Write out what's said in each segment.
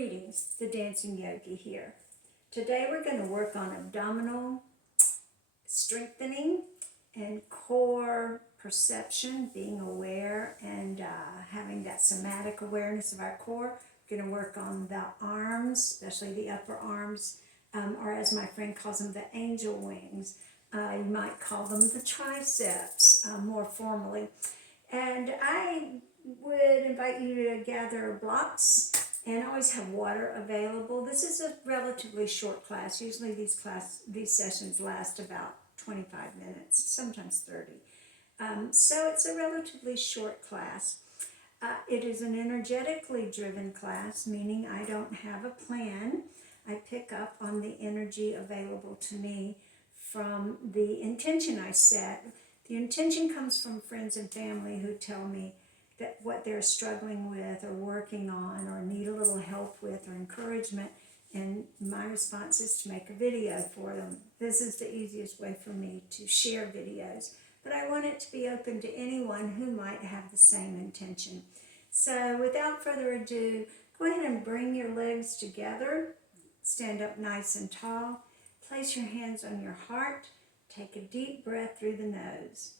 Greetings, the Dancing Yogi here. Today we're going to work on abdominal strengthening and core perception, being aware and having that somatic awareness of our core. We're going to work on the arms, especially the upper arms, or as my friend calls them, the angel wings. You might call them the triceps more formally. And I would invite you to gather blocks and always have water available. This is a relatively short class. Usually these sessions last about 25 minutes, sometimes 30. So it's a relatively short class. It is an energetically driven class, meaning I don't have a plan. I pick up on the energy available to me from the intention I set. The intention comes from friends and family who tell me that what they're struggling with or working on or need a little help with or encouragement, and my response is to make a video for them. This is the easiest way for me to share videos, but I want it to be open to anyone who might have the same intention. So without further ado, go ahead and bring your legs together, stand up nice and tall, place your hands on your heart, take a deep breath through the nose.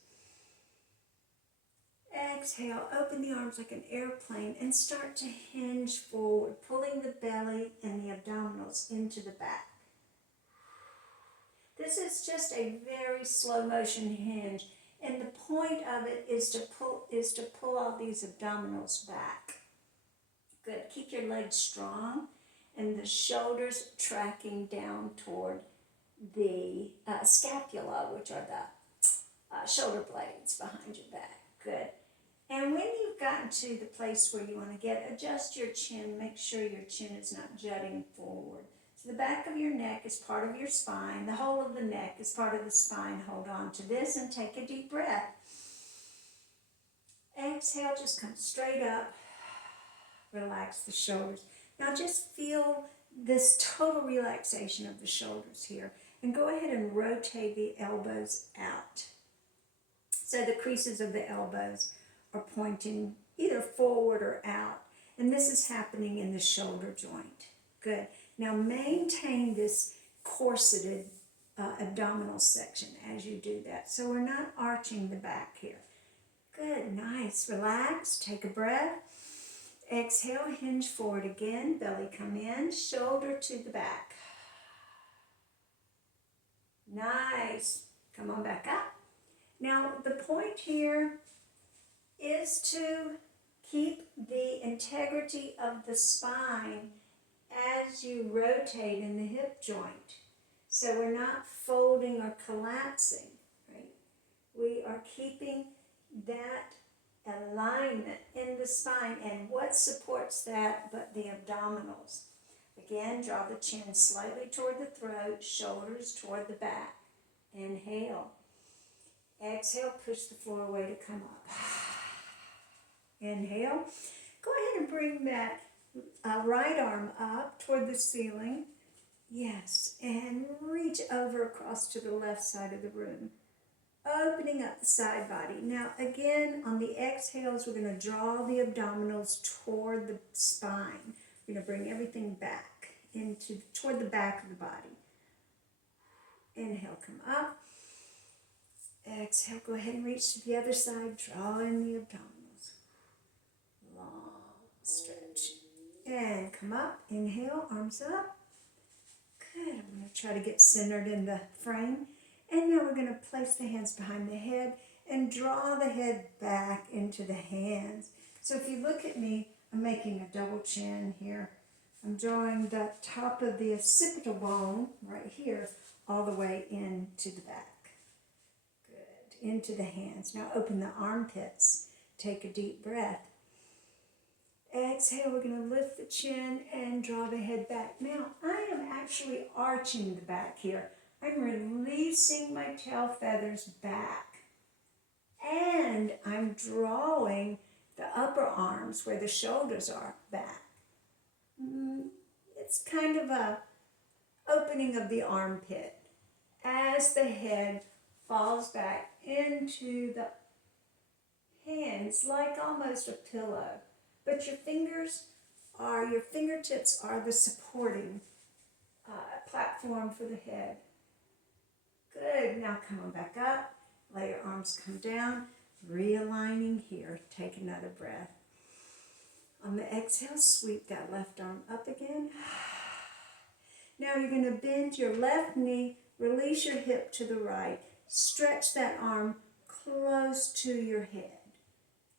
Exhale, open the arms like an airplane and start to hinge forward, pulling the belly and the abdominals into the back. This is just a very slow motion hinge, and the point of it is to pull all these abdominals back. Good. Keep your legs strong and the shoulders tracking down toward the scapula, which are the shoulder blades behind your back. Good. And when you've gotten to the place where you want to get, adjust your chin. Make sure your chin is not jutting forward. So the back of your neck is part of your spine. The whole of the neck is part of the spine. Hold on to this and take a deep breath. Exhale, just come straight up. Relax the shoulders. Now just feel this total relaxation of the shoulders here. And go ahead and rotate the elbows out. So the creases of the elbows are pointing either forward or out. And this is happening in the shoulder joint. Good. Now maintain this corseted abdominal section as you do that. So we're not arching the back here. Good. Nice. Relax. Take a breath. Exhale. Hinge forward again. Belly come in. Shoulder to the back. Nice. Come on back up. Now the point here is to keep the integrity of the spine as you rotate in the hip joint. So we're not folding or collapsing, right? We are keeping that alignment in the spine, and what supports that but the abdominals. Again, draw the chin slightly toward the throat, shoulders toward the back. Inhale. Exhale, push the floor away to come up. Inhale. Go ahead and bring that right arm up toward the ceiling. Yes, and reach over across to the left side of the room. Opening up the side body. Now again, on the exhales, we're going to draw the abdominals toward the spine. We're going to bring everything back toward the back of the body. Inhale, come up. Exhale, go ahead and reach to the other side. Draw in the abdominals. Long stretch. And come up. Inhale, arms up. Good. I'm going to try to get centered in the frame. And now we're going to place the hands behind the head and draw the head back into the hands. So if you look at me, I'm making a double chin here. I'm drawing the top of the occipital bone right here all the way into the back. Good. Into the hands. Now open the armpits. Take a deep breath. Exhale, we're going to lift the chin and draw the head back. Now, I am actually arching the back here. I'm releasing my tail feathers back. And I'm drawing the upper arms where the shoulders are back. It's kind of a opening of the armpit as the head falls back into the hands like almost a pillow. But your fingers are, your fingertips are the supporting platform for the head. Good. Now come on back up. Let your arms come down. Realigning here. Take another breath. On the exhale, sweep that left arm up again. Now you're going to bend your left knee, release your hip to the right. Stretch that arm close to your head.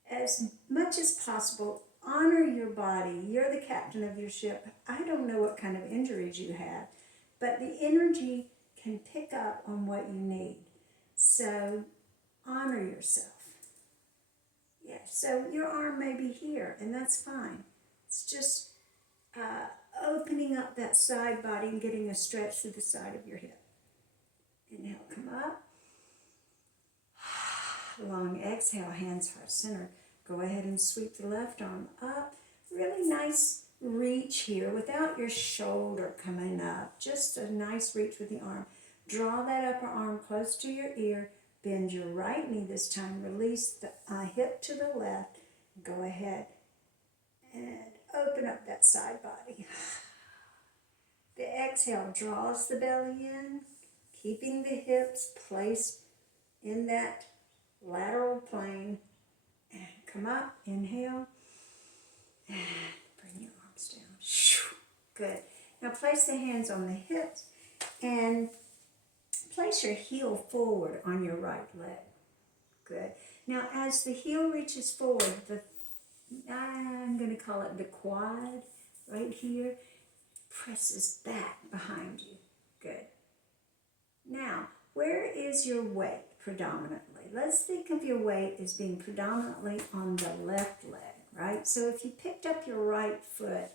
As much as possible, honor your body. You're the captain of your ship. I don't know what kind of injuries you have, but the energy can pick up on what you need. So honor yourself. Yeah, so your arm may be here, and that's fine. It's just opening up that side body and getting a stretch through the side of your hip. Inhale, come up. Long exhale, hands heart center. Go ahead and sweep the left arm up. Really nice reach here without your shoulder coming up. Just a nice reach with the arm. Draw that upper arm close to your ear. Bend your right knee this time. Release the hip to the left. Go ahead and open up that side body. The exhale draws the belly in, keeping the hips placed in that lateral plane. And come up, inhale, and bring your arms down. Good. Now place the hands on the hips and place your heel forward on your right leg. Good. Now as the heel reaches forward, I'm going to call it the quad right here, presses back behind you. Good. Now, where is your weight predominantly? Let's think of your weight as being predominantly on the left leg, right? So if you picked up your right foot,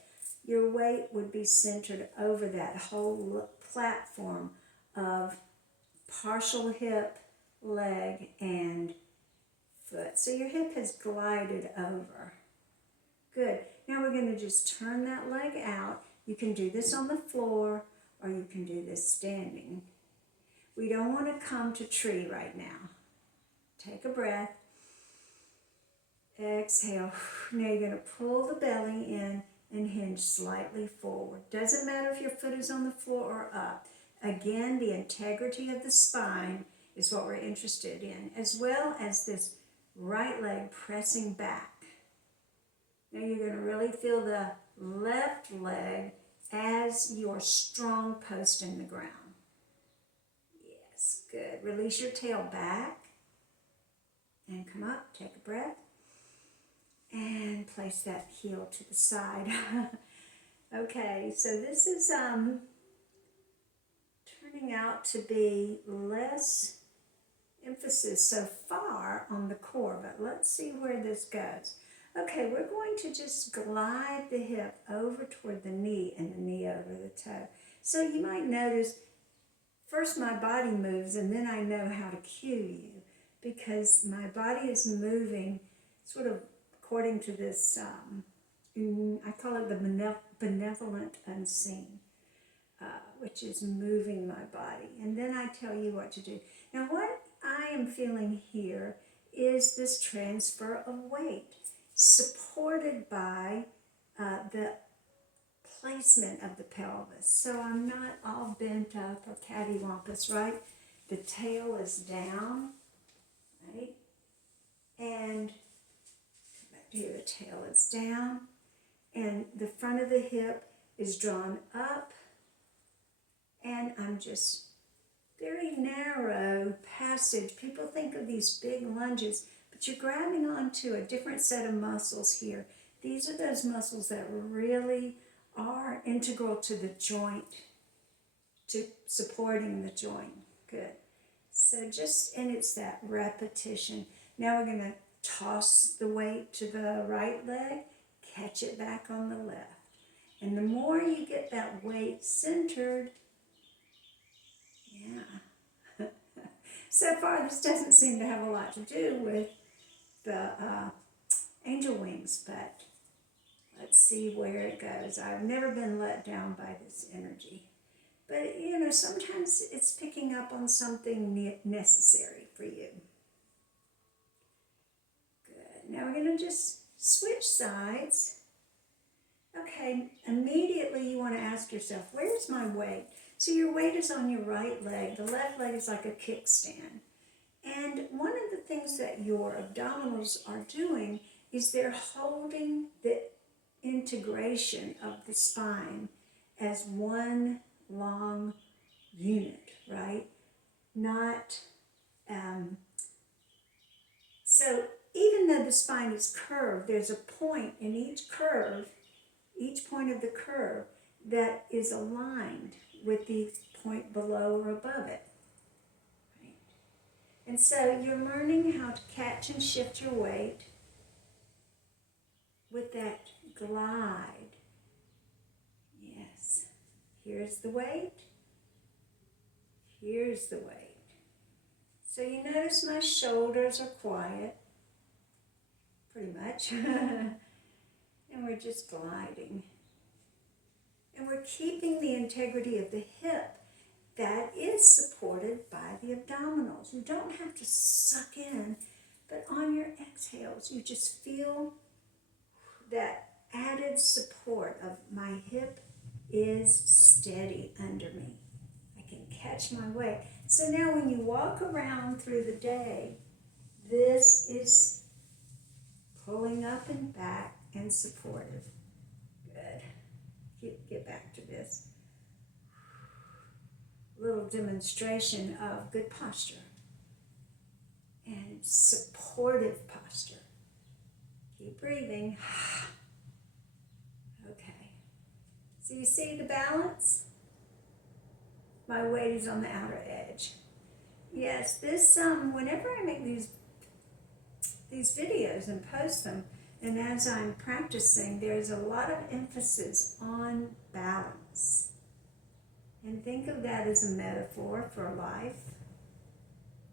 your weight would be centered over that whole platform of partial hip, leg, and foot. So your hip has glided over. Good. Now we're going to just turn that leg out. You can do this on the floor or you can do this standing. We don't want to come to tree right now. Take a breath. Exhale. Now you're going to pull the belly in and hinge slightly forward. Doesn't matter if your foot is on the floor or up. Again, the integrity of the spine is what we're interested in, as well as this right leg pressing back. Now you're going to really feel the left leg as your strong post in the ground. Yes, good. Release your tail back and come up. Take a breath and place that heel to the side. Okay, so this is turning out to be less emphasis so far on the core, but let's see where this goes. Okay, we're going to just glide the hip over toward the knee and the knee over the toe. So you might notice first my body moves and then I know how to cue you because my body is moving sort of according to this, I call it the benevolent unseen, which is moving my body. And then I tell you what to do. Now what I am feeling here is this transfer of weight, supported by the placement of the pelvis. So I'm not all bent up or cattywampus, right? The tail is down, right? And back here, the tail is down. And the front of the hip is drawn up. And I'm just very narrow passage. People think of these big lunges, but you're grabbing onto a different set of muscles here. These are those muscles that really are integral to the joint, to supporting the joint. Good. So and it's that repetition. Now we're going to toss the weight to the right leg, catch it back on the left. And the more you get that weight centered, yeah. So far, this doesn't seem to have a lot to do with the angel wings, but let's see where it goes. I've never been let down by this energy. But, you know, sometimes it's picking up on something necessary for you. Good. Now we're going to just switch sides. Okay, immediately you want to ask yourself, where's my weight? So your weight is on your right leg. The left leg is like a kickstand. And one of the things that your abdominals are doing is they're holding the integration of the spine as one long unit, right? Not, so even though the spine is curved, there's a point in each curve, each point of the curve that is aligned with the point below or above it. Right? And so you're learning how to catch and shift your weight with that glide. Yes. Here's the weight. Here's the weight. So you notice my shoulders are quiet, pretty much. And we're just gliding. And we're keeping the integrity of the hip that is supported by the abdominals. You don't have to suck in, but on your exhales, you just feel that added support of my hip is steady under me. I can catch my weight. So now when you walk around through the day, this is pulling up and back and supportive. Good. Get back to this. Little demonstration of good posture and supportive posture. Keep breathing. Okay. So you see the balance? My weight is on the outer edge. Yes, this whenever I make these videos and post them, and as I'm practicing, there's a lot of emphasis on balance. And think of that as a metaphor for life.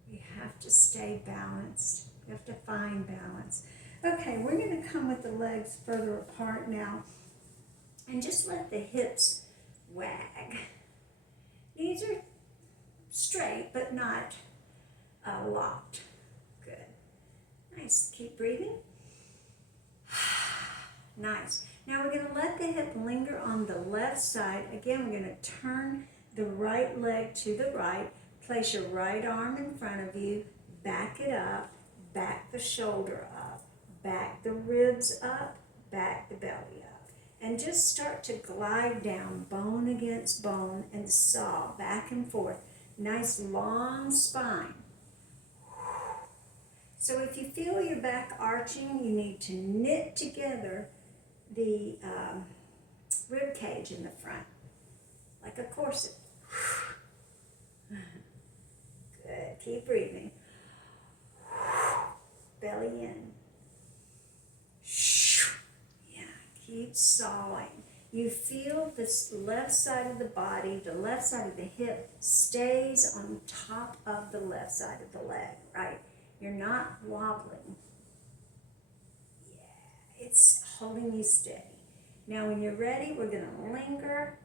We have to stay balanced. We have to find balance. Okay, we're going to come with the legs further apart now and just let the hips wag. Knees are straight, but not locked. Good. Nice. Keep breathing. Nice. Now we're going to let the hip linger on the left side. Again, we're going to turn the right leg to the right. Place your right arm in front of you. Back it up. Back the shoulder up. Back the ribs up. Back the belly up. And just start to glide down, bone against bone, and saw back and forth. Nice long spine. So if you feel your back arching, you need to knit together the rib cage in the front, like a corset. Good. Keep breathing. Belly in. Yeah. Keep sawing. You feel this left side of the body, the left side of the hip stays on top of the left side of the leg, right? You're not wobbling. Yeah, it's holding you steady. Now when you're ready, we're going to linger.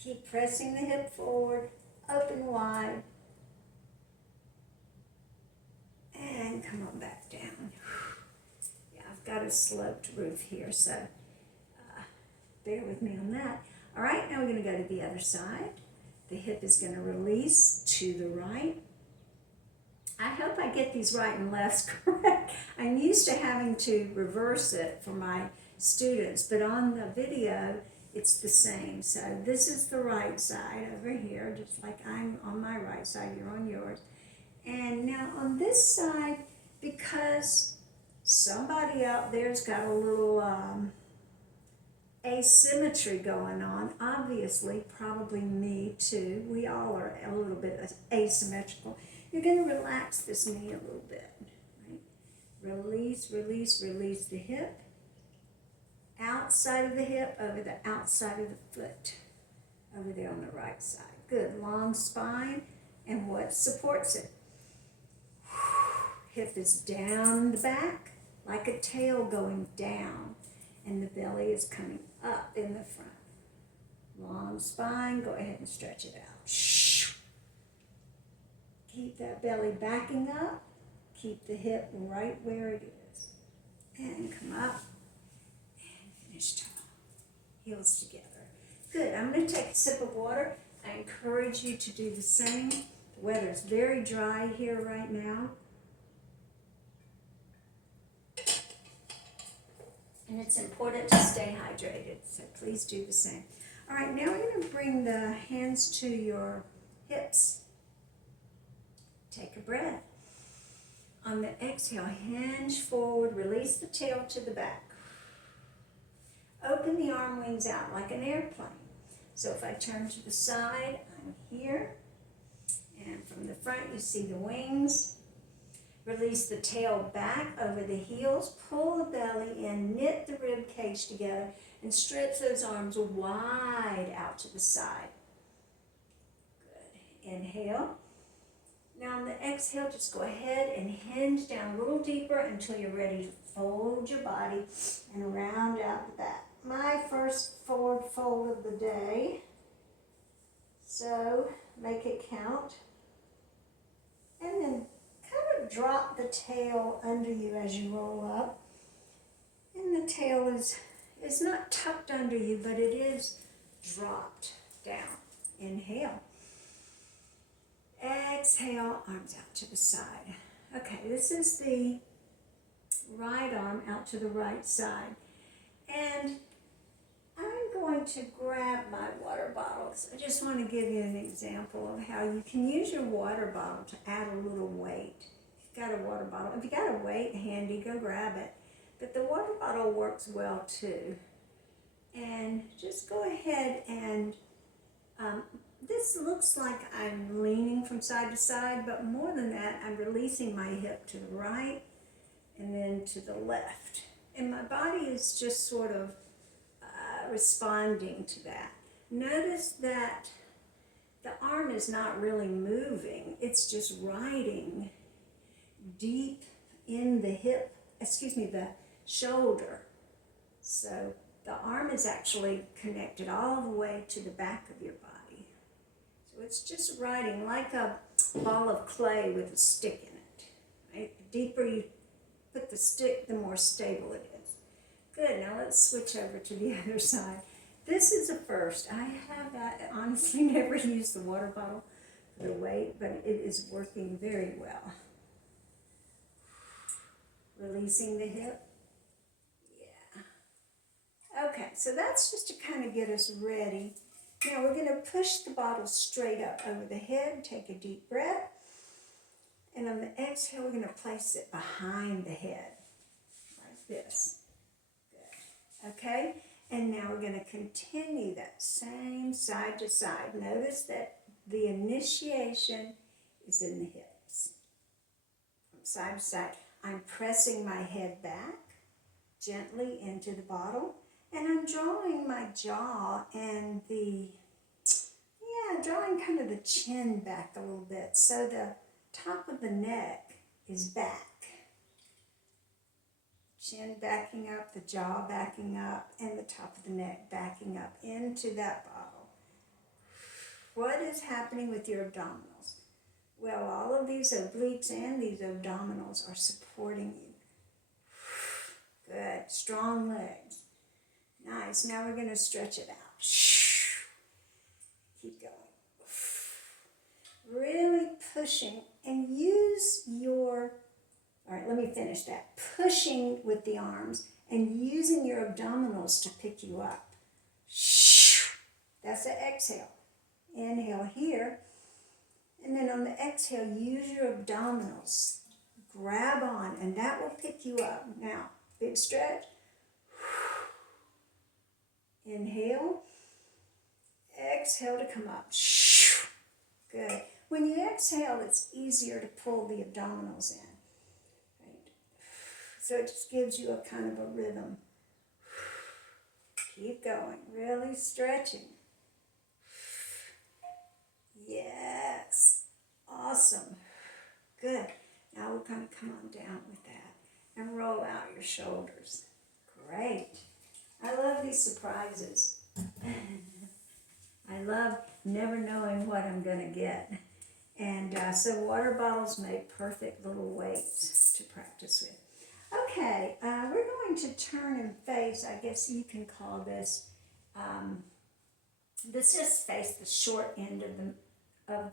Keep pressing the hip forward, open wide. And come on back down. Yeah, I've got a sloped roof here, so bear with me on that. All right, now we're going to go to the other side. The hip is going to release to the right. I hope I get these right and lefts correct. I'm used to having to reverse it for my students, but on the video, it's the same. So this is the right side over here, just like I'm on my right side, you're on yours. And now on this side, because somebody out there's got a little asymmetry going on, obviously, probably me too. We all are a little bit asymmetrical. You're going to relax this knee a little bit. Right? Release, release, release the hip. Outside of the hip, over the outside of the foot. Over there on the right side. Good. Long spine. And what supports it? Hip is down the back, like a tail going down. And the belly is coming up in the front. Long spine. Go ahead and stretch it out. Keep that belly backing up. Keep the hip right where it is. And come up and finish tall. heels together. Good. I'm going to take a sip of water. I encourage you to do the same. The weather is very dry here right now. And it's important to stay hydrated, so please do the same. All right, now we're going to bring the hands to your hips. Take a breath. On the exhale, hinge forward, release the tail to the back. Open the arm wings out like an airplane. So if I turn to the side, I'm here. And from the front, you see the wings. Release the tail back over the heels, pull the belly in, knit the rib cage together, and stretch those arms wide out to the side. Good. Inhale. Now on the exhale, just go ahead and hinge down a little deeper until you're ready to fold your body and round out the back. My first forward fold of the day, so make it count. And then kind of drop the tail under you as you roll up. And the tail is not tucked under you, but it is dropped down. Inhale. Exhale, arms out to the side. Okay, this is the right arm out to the right side. And I'm going to grab my water bottles. I just want to give you an example of how you can use your water bottle to add a little weight. If you've got a water bottle, if you got a weight handy, go grab it. But the water bottle works well too. And just go ahead and, this looks like I'm leaning from side to side, but more than that, I'm releasing my hip to the right and then to the left. And my body is just sort of responding to that. Notice that the arm is not really moving. It's just riding deep in the hip, the shoulder. So the arm is actually connected all the way to the back of your body. So it's just riding like a ball of clay with a stick in it. Right? The deeper you put the stick, the more stable it is. Good, now let's switch over to the other side. This is a first. I have honestly never used the water bottle for the weight, but it is working very well. Releasing the hip. Yeah. Okay, so that's just to kind of get us ready. Now we're going to push the bottle straight up over the head. Take a deep breath. And on the exhale, we're going to place it behind the head, like this. Okay, and now we're going to continue that same side to side. Notice that the initiation is in the hips. From side to side, I'm pressing my head back gently into the bottle, and I'm drawing my jaw and drawing kind of the chin back a little bit so the top of the neck is back. Chin backing up, the jaw backing up, and the top of the neck backing up into that bottle. What is happening with your abdominals? Well, all of these obliques and these abdominals are supporting you. Good. Strong legs. Nice. Now we're going to stretch it out. Keep going. Really pushing, and use your... All right, let me finish that. Pushing with the arms and using your abdominals to pick you up. That's the exhale. Inhale here. And then on the exhale, use your abdominals. Grab on, and that will pick you up. Now, big stretch. Inhale. Exhale to come up. Good. When you exhale, it's easier to pull the abdominals in. So it just gives you a kind of a rhythm. Keep going, really stretching. Yes, awesome. Good. Now we're going to come on down with that and roll out your shoulders. Great. I love these surprises. I love never knowing what I'm going to get. And so water bottles make perfect little weights to practice with. Okay, we're going to turn and face, I guess you can call this Let's just face the short end of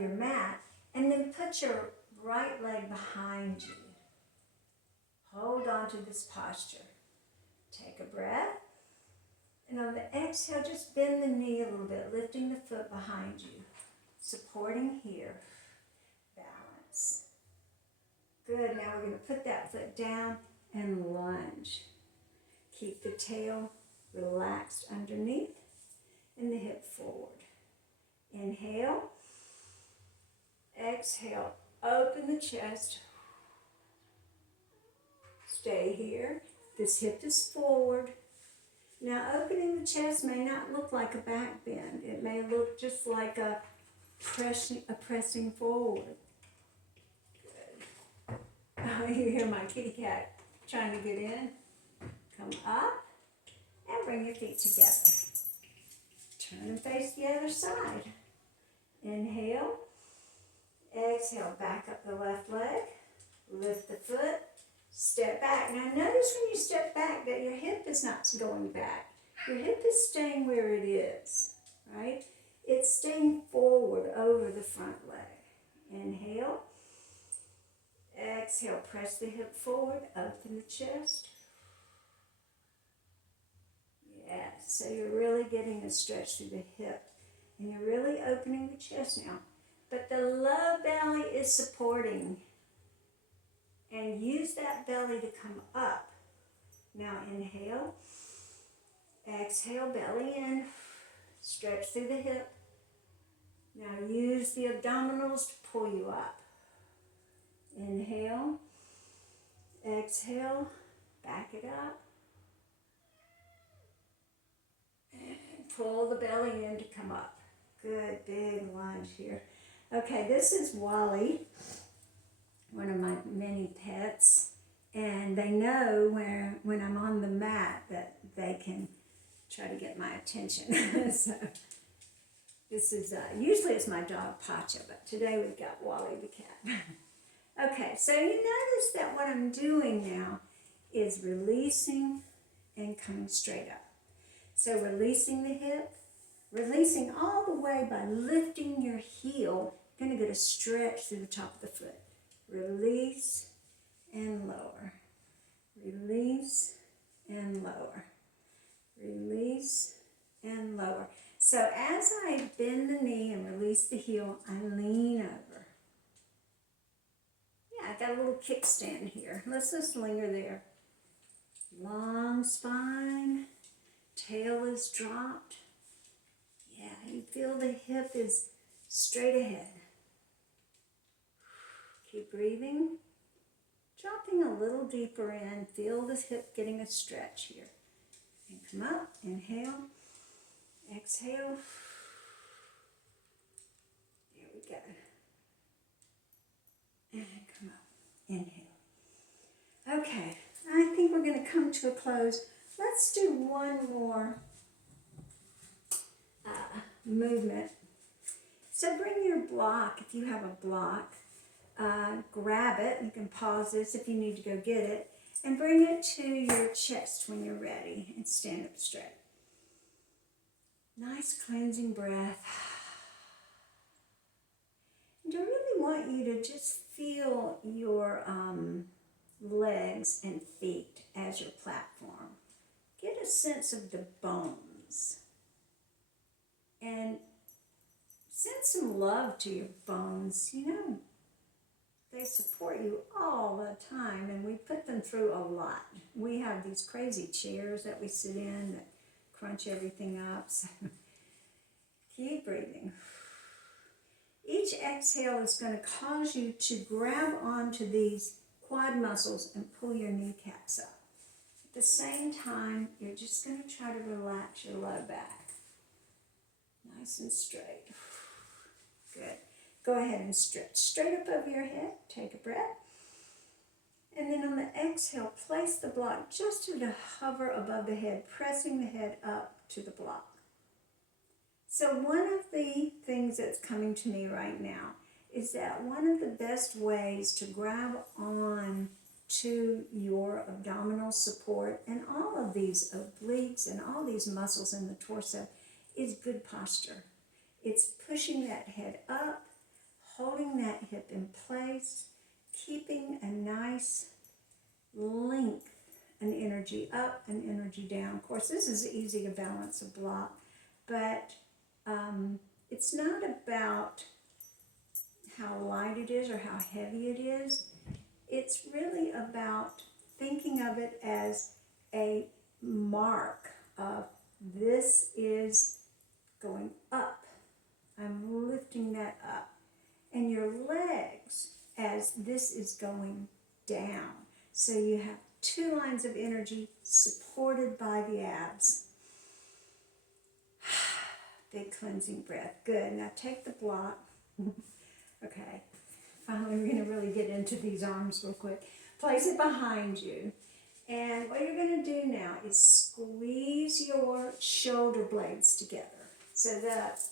your mat, and then put your right leg behind you. Hold on to this posture. Take a breath. And on the exhale, just bend the knee a little bit, lifting the foot behind you. Supporting here. Balance. Good. Now we're going to put that foot down and lunge. Keep the tail relaxed underneath and the hip forward. Inhale. Exhale. Open the chest. Stay here. This hip is forward. Now, opening the chest may not look like a back bend. It may look just like a pressing forward. Good. Oh, you hear my kitty cat trying to get in. Come up and bring your feet together. Turn and face the other side. Inhale. Exhale, back up the left leg. Lift the foot. Step back. Now notice when you step back that your hip is not going back. Your hip is staying where it is, right? It's staying forward over the front leg. Inhale. Exhale, press the hip forward, open the chest. Yes, so you're really getting a stretch through the hip. And you're really opening the chest now. But the low belly is supporting. And use that belly to come up. Now inhale. Exhale, belly in. Stretch through the hip. Now use the abdominals to pull you up. Inhale. Exhale. Back it up. And pull the belly in to come up. Good, big lunge here. Okay, this is Wally, one of my many pets, and they know when I'm on the mat that they can try to get my attention. So this is, usually it's my dog Pacha, but today we've got Wally the cat. Okay, so you notice that what I'm doing now is releasing and coming straight up. So releasing the hip, releasing all the way by lifting your heel. You're going to get a stretch through the top of the foot. Release and lower. Release and lower. Release and lower. So as I bend the knee and release the heel, I lean over. Yeah, I got a little kickstand here. Let's just linger there. Long spine. Tail is dropped. Yeah, you feel the hip is straight ahead. Keep breathing. Dropping a little deeper in. Feel the hip getting a stretch here. And come up. Inhale. Exhale. There we go. And come up. Inhale. Okay, I think we're going to come to a close. Let's do one more movement. So bring your block, if you have a block, grab it. You can pause this if you need to go get it. And bring it to your chest when you're ready and stand up straight. Nice cleansing breath. And I really want you to just feel your legs and feet as your platform. Get a sense of the bones. And send some love to your bones. You know, they support you all the time, and we put them through a lot. We have these crazy chairs that we sit in that crunch everything up. So keep breathing. Each exhale is going to cause you to grab onto these quad muscles and pull your kneecaps up. At the same time, you're just going to try to relax your low back. Nice and straight. Good. Go ahead and stretch straight up over your head. Take a breath. And then on the exhale, place the block just to hover above the head, pressing the head up to the block. So one of the things that's coming to me right now is that one of the best ways to grab on to your abdominal support and all of these obliques and all these muscles in the torso is good posture. It's pushing that head up, holding that hip in place, keeping a nice length and energy up and energy down. Of course, this is easy to balance a block, but it's not about how light it is or how heavy it is. It's really about thinking of it as a mark of this is going up. I'm lifting that up. And your legs as this is going down. So you have two lines of energy supported by the abs. Big cleansing breath. Good. Now take the block. Okay. Finally, we're going to really get into these arms real quick. Place it behind you. And what you're going to do now is squeeze your shoulder blades together. So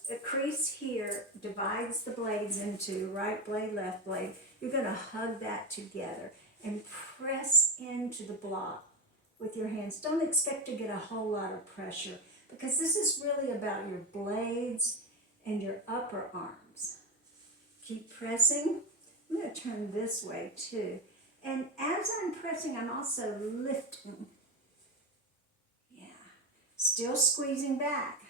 the crease here divides the blades into right blade, left blade. You're going to hug that together and press into the block with your hands. Don't expect to get a whole lot of pressure because this is really about your blades and your upper arms. Keep pressing. I'm going to turn this way too. And as I'm pressing, I'm also lifting. Yeah. Still squeezing back.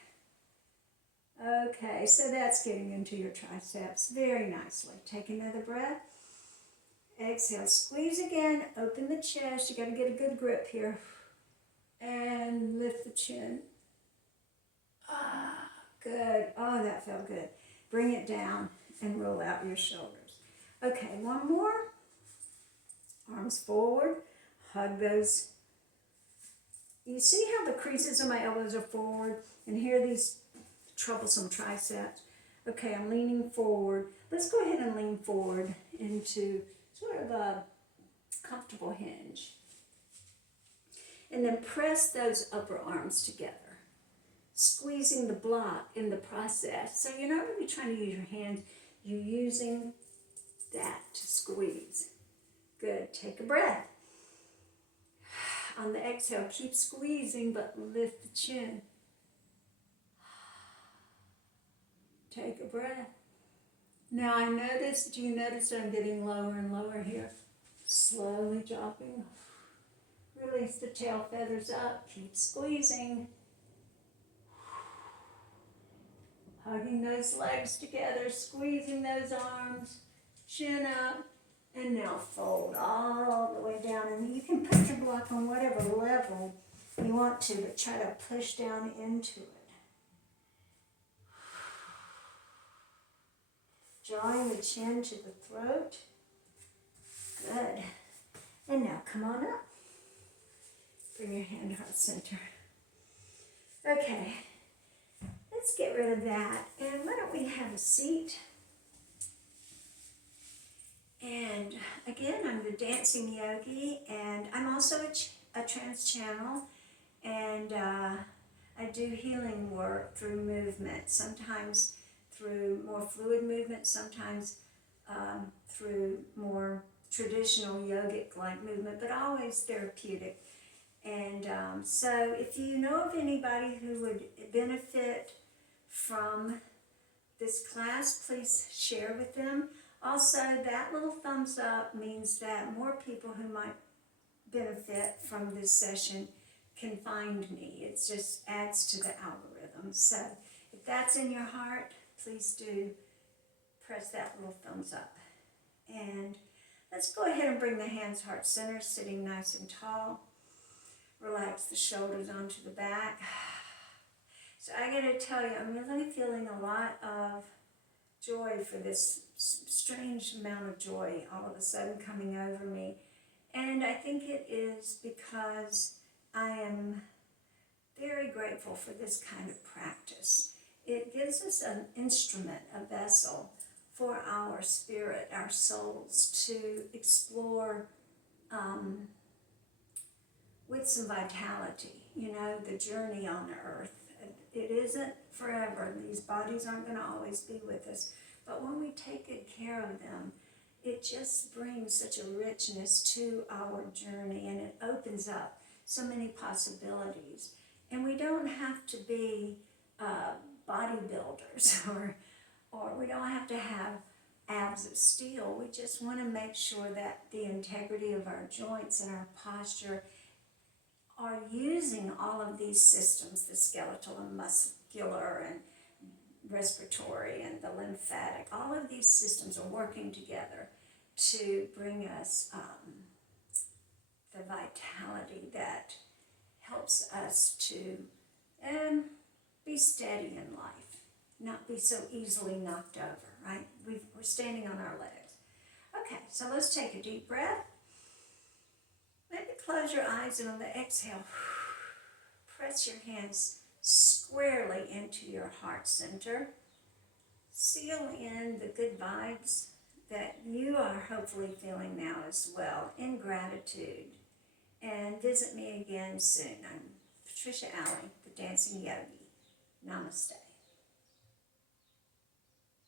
Okay, so that's getting into your triceps very nicely. Take another breath. Exhale, squeeze again, open the chest. You got to get a good grip here. And lift the chin. Ah, good. Oh, that felt good. Bring it down and roll out your shoulders. Okay, one more. Arms forward. Hug those. You see how the creases of my elbows are forward? And here these troublesome triceps. Okay, I'm leaning forward. Let's go ahead and lean forward into sort of a comfortable hinge. And then press those upper arms together, squeezing the block in the process. So you're not really trying to use your hands, you're using that to squeeze. Good, take a breath. On the exhale, keep squeezing, but lift the chin. Take a breath. Now do you notice that I'm getting lower and lower here? Slowly dropping. Release the tail feathers up. Keep squeezing. Hugging those legs together, squeezing those arms, chin up, and now fold all the way down. And you can put your block on whatever level you want to, but try to push down into it. Drawing the chin to the throat. Good. And now come on up. Bring your hand heart center. Okay. Let's get rid of that. And why don't we have a seat? And again, I'm the Dancing Yogi, and I'm also a trance channel. And I do healing work through movement. Sometimes through more fluid movement, sometimes through more traditional yogic-like movement, but always therapeutic. And so if you know of anybody who would benefit from this class, please share with them. Also, that little thumbs up means that more people who might benefit from this session can find me. It just adds to the algorithm. So if that's in your heart, please do press that little thumbs up. And let's go ahead and bring the hands heart center, sitting nice and tall. Relax the shoulders onto the back. So I gotta tell you, I'm really feeling a lot of joy for this strange amount of joy all of a sudden coming over me. And I think it is because I am very grateful for this kind of practice. It gives us an instrument, a vessel, for our spirit, our souls, to explore with some vitality, the journey on the earth. It isn't forever. These bodies aren't going to always be with us. But when we take good care of them it just brings such a richness to our journey, and it opens up so many possibilities. And we don't have to be bodybuilders or we don't have to have abs of steel. We just want to make sure that the integrity of our joints and our posture are using all of these systems, the skeletal and muscular and respiratory and the lymphatic. All of these systems are working together to bring us the vitality that helps us to be steady in life, not be so easily knocked over, right? We're standing on our legs. Okay, so let's take a deep breath. Maybe close your eyes, and on the exhale, press your hands squarely into your heart center. Seal in the good vibes that you are hopefully feeling now as well, in gratitude. And visit me again soon. I'm Patricia Alley, the Dancing Yogi. Namaste.